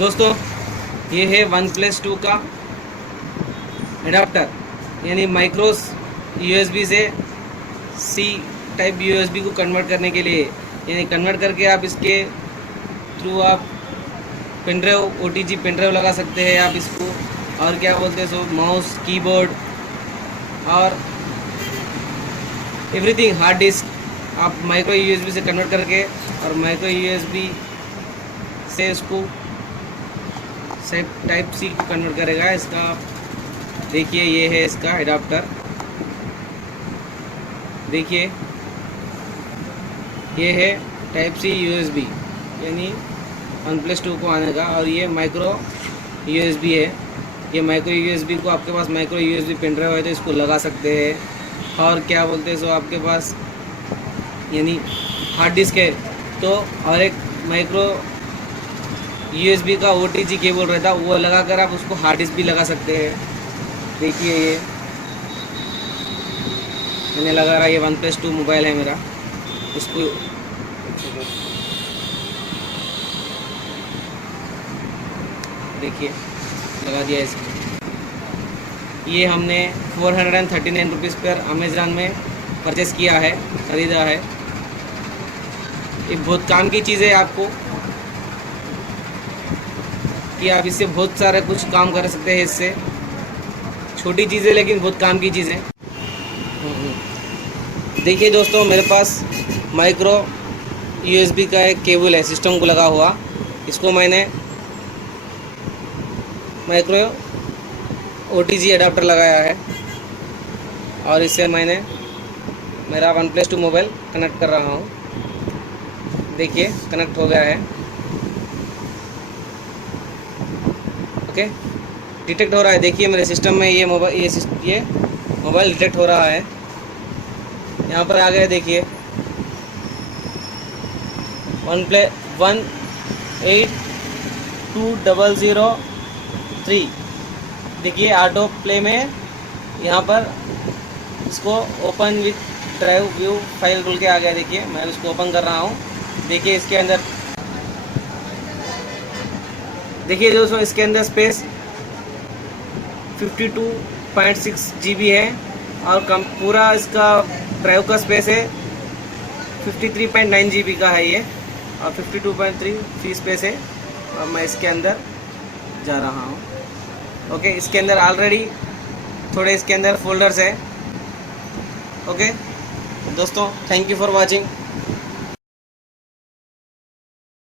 दोस्तों ये है OnePlus 2 का एडाप्टर, यानी माइक्रोस USB से C टाइप USB को कन्वर्ट करने के लिए, यानी कन्वर्ट करके आप इसके थ्रू आप पेनड्राइव OTG पेनड्राइव लगा सकते हैं आप इसको, और क्या बोलते हैं सो माउस कीबोर्ड और एवरीथिंग, हार्ड डिस्क आप माइक्रो USB से कन्वर्ट करके और माइक्रो USB से इसको टाइप C को कन्वर्ट करेगा। इसका देखिए, ये है इसका एडाप्टर, देखिए ये है टाइप C USB, यानी OnePlus 2 को आने का, और ये माइक्रो USB है। ये माइक्रो USB को आपके पास माइक्रो USB पेन ड्राइव है तो इसको लगा सकते हैं, और क्या बोलते हैं सो आपके पास यानी हार्ड डिस्क है तो, और एक माइक्रो USB का OTG केबल रहता है वो लगाकर आप उसको हार्ड डिस्क भी लगा सकते हैं। देखिए ये मैंने लगा रहा, ये OnePlus 2 मोबाइल है मेरा, इसको देखिए लगा दिया इसको। ये हमने 439 रुपीज़ पर अमेज़न में परचेज़ किया है, ख़रीदा है। ये बहुत काम की चीज़ है आपको, कि आप इससे बहुत सारा कुछ काम कर सकते हैं। इससे छोटी चीज़ें लेकिन बहुत काम की चीज़ें। देखिए दोस्तों, मेरे पास माइक्रो USB का एक केबल है सिस्टम को लगा हुआ, इसको मैंने माइक्रो OTG एडाप्टर लगाया है, और इससे मैंने मेरा OnePlus 2 मोबाइल कनेक्ट कर रहा हूँ। देखिए कनेक्ट हो गया है, ओके, डिटेक्ट हो रहा है। देखिए मेरे सिस्टम में ये मोबाइल डिटेक्ट हो रहा है। यहाँ पर आ गया, देखिए 1820003। देखिए ऑटो प्ले में यहाँ पर इसको open with drive view file खुल के आ गया। देखिए मैं इसको ओपन कर रहा हूँ। देखिए इसके अंदर, देखिए दोस्तों इसके अंदर स्पेस 52.6 GB है, और पूरा इसका ड्राइव का स्पेस है 53.9 GB का है ये, और 52.3 फ्री स्पेस है। और मैं इसके अंदर जा रहा हूँ। ओके, इसके अंदर ऑलरेडी थोड़े इसके अंदर फोल्डर्स है। ओके दोस्तों, थैंक यू फॉर वॉचिंग।